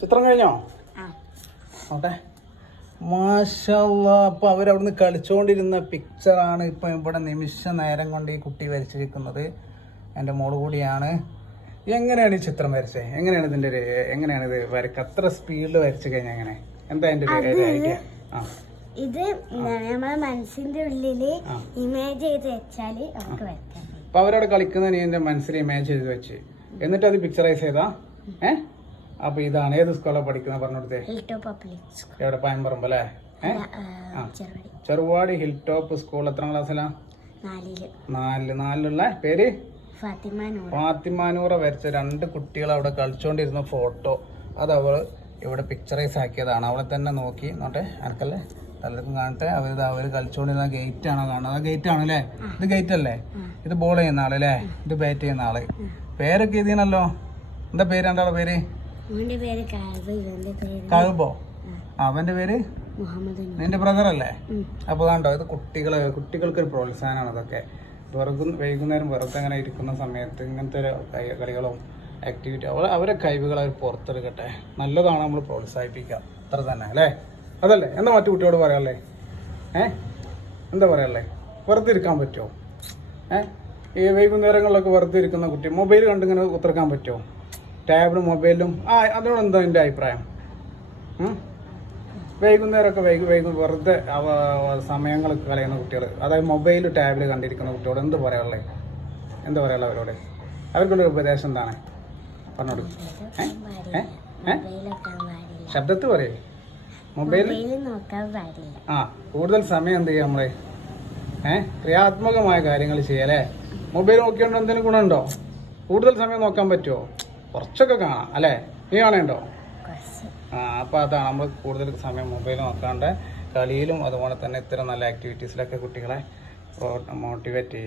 ചിത്രം കഴിഞ്ഞോ? ഓട്ടെ മാഷാല്ലാ. അപ്പോൾ അവരവിടുന്ന് കളിച്ചുകൊണ്ടിരുന്ന പിക്ചറാണ് ഇപ്പം ഇവിടെ നിമിഷ നേരം കൊണ്ട് ഈ കുട്ടി വരച്ചിരിക്കുന്നത്. എൻ്റെ മോള് കൂടിയാണ്. എങ്ങനെയാണ് ഈ ചിത്രം വരച്ചത്? എങ്ങനെയാണ് ഇതിൻ്റെ ഒരു എങ്ങനെയാണ് ഇത് വരക്കുക? അത്ര സ്പീഡിൽ വരച്ചു കഴിഞ്ഞാൽ എങ്ങനെ? എന്താ എൻ്റെ ഒരു ഐഡിയ? ഇത് നമ്മുടെ മനസ്സിന്റെ ഉള്ളില് ഇമേജ് ചെയ്ത് വെച്ചാല് നമുക്ക് വരയ്ക്കാം. അപ്പൊ അവരവിടെ കളിക്കുന്ന നീ എന്റെ മനസ്സിൽ ഇമേജ് ചെയ്ത് വെച്ച് എന്നിട്ട് അത് പിക്ചറൈസ് ചെയ്താ അപ്പൊ ഇതാണ് ഏത് സ്കൂളാണ് പഠിക്കുന്നത് പറഞ്ഞോടത്തെ? എവിടെ? പായമ്പറമ്പ് അല്ലേ? Cheruvadi hill top school. എത്രാം ക്ലാസ്സിലാ? നാലിലുള്ള പേര് ഫാത്തിമാനൂറ വരച്ച 2 കുട്ടികൾ അവിടെ കളിച്ചോണ്ടിരുന്ന ഫോട്ടോ അത് അവള് ഇവിടെ പിക്ചറൈസ് ആക്കിയതാണ്. അവളെ തന്നെ നോക്കി നോട്ടെ അനക്കല്ലേ എല്ലാവർക്കും കാണട്ടെ. അവര് കളിച്ചോണ്ടിരുന്ന ഗേറ്റ് ആണോ കാണുന്നത്? ആ ഗേറ്റ് ആണല്ലേ? ഇത് ഗേറ്റ് അല്ലേ? ഇത് ബോൾ ചെയ്യുന്ന ആളല്ലേ? ഇത് ബാറ്റ് ചെയ്യുന്ന ആള്. പേരൊക്കെ എഴുതിയണല്ലോ. എന്താ പേര്? രണ്ടാളെ പേര്? കഴുബോ? അവന്റെ പേര് നിന്റെ ബ്രദർ അല്ലേ? അപ്പൊ കണ്ടോ, ഇത് കുട്ടികൾക്ക് ഒരു പ്രോത്സാഹനമാണ് ഇതൊക്കെ. വൈകുന്നേരം വെറുതെ അങ്ങനെ ഇരിക്കുന്ന സമയത്ത് ഇങ്ങനത്തെ ഒരു കളികളും ആക്ടിവിറ്റി അവരെ കഴിവുകൾ അവർ പുറത്തെടുക്കട്ടെ. നല്ലതാണ് നമ്മൾ പ്രോത്സാഹിപ്പിക്കുക. അത്ര തന്നെ അല്ലേ? അതല്ലേ? എന്താ മറ്റു കുട്ടിയോട് പറയാല്ലേ? എന്താ പറയാല്ലേ? വെറുതെ ഇരിക്കാൻ പറ്റുമോ? ഈ വൈകുന്നേരങ്ങളിലൊക്കെ വെറുതെ ഇരിക്കുന്ന കുട്ടി മൊബൈൽ കണ്ടിങ്ങനെ ഉത്തർക്കാൻ പറ്റുമോ? ടാബിലും മൊബൈലും അതിനോട് എന്താ എൻ്റെ അഭിപ്രായം? വൈകുന്നേരമൊക്കെ വെറുതെ സമയങ്ങളൊക്കെ കളയുന്ന കുട്ടികൾ, അതായത് മൊബൈൽ ടാബിൽ കണ്ടിരിക്കുന്ന കുട്ടിയോട് എന്താ പറയാനുള്ളത്? എന്താ പറയാനുള്ളത് അവരോട്? അവർക്കുള്ളൊരു ഉപദേശം എന്താണ്? പറഞ്ഞോട്. ശബ്ദത്ത് പറയേ മൊബൈൽ കൂടുതൽ സമയം എന്ത് ചെയ്യാം നമ്മള്? ക്രിയാത്മകമായ കാര്യങ്ങൾ ചെയ്യല്ലേ? മൊബൈൽ നോക്കിയോണ്ട് എന്തെങ്കിലും ഗുണമുണ്ടോ? കൂടുതൽ സമയം നോക്കാൻ പറ്റുമോ? കുറച്ചൊക്കെ കാണാം അല്ലേ? നീ കാണേണ്ടോ? അപ്പൊ അതാണ് നമ്മൾ കൂടുതൽ സമയം മൊബൈൽ നോക്കാണ്ട് കളിയിലും അതുപോലെ തന്നെ ഇത്തരം നല്ല ആക്ടിവിറ്റീസിലൊക്കെ കുട്ടികളെ മോട്ടിവേറ്റ് ചെയ്യുക.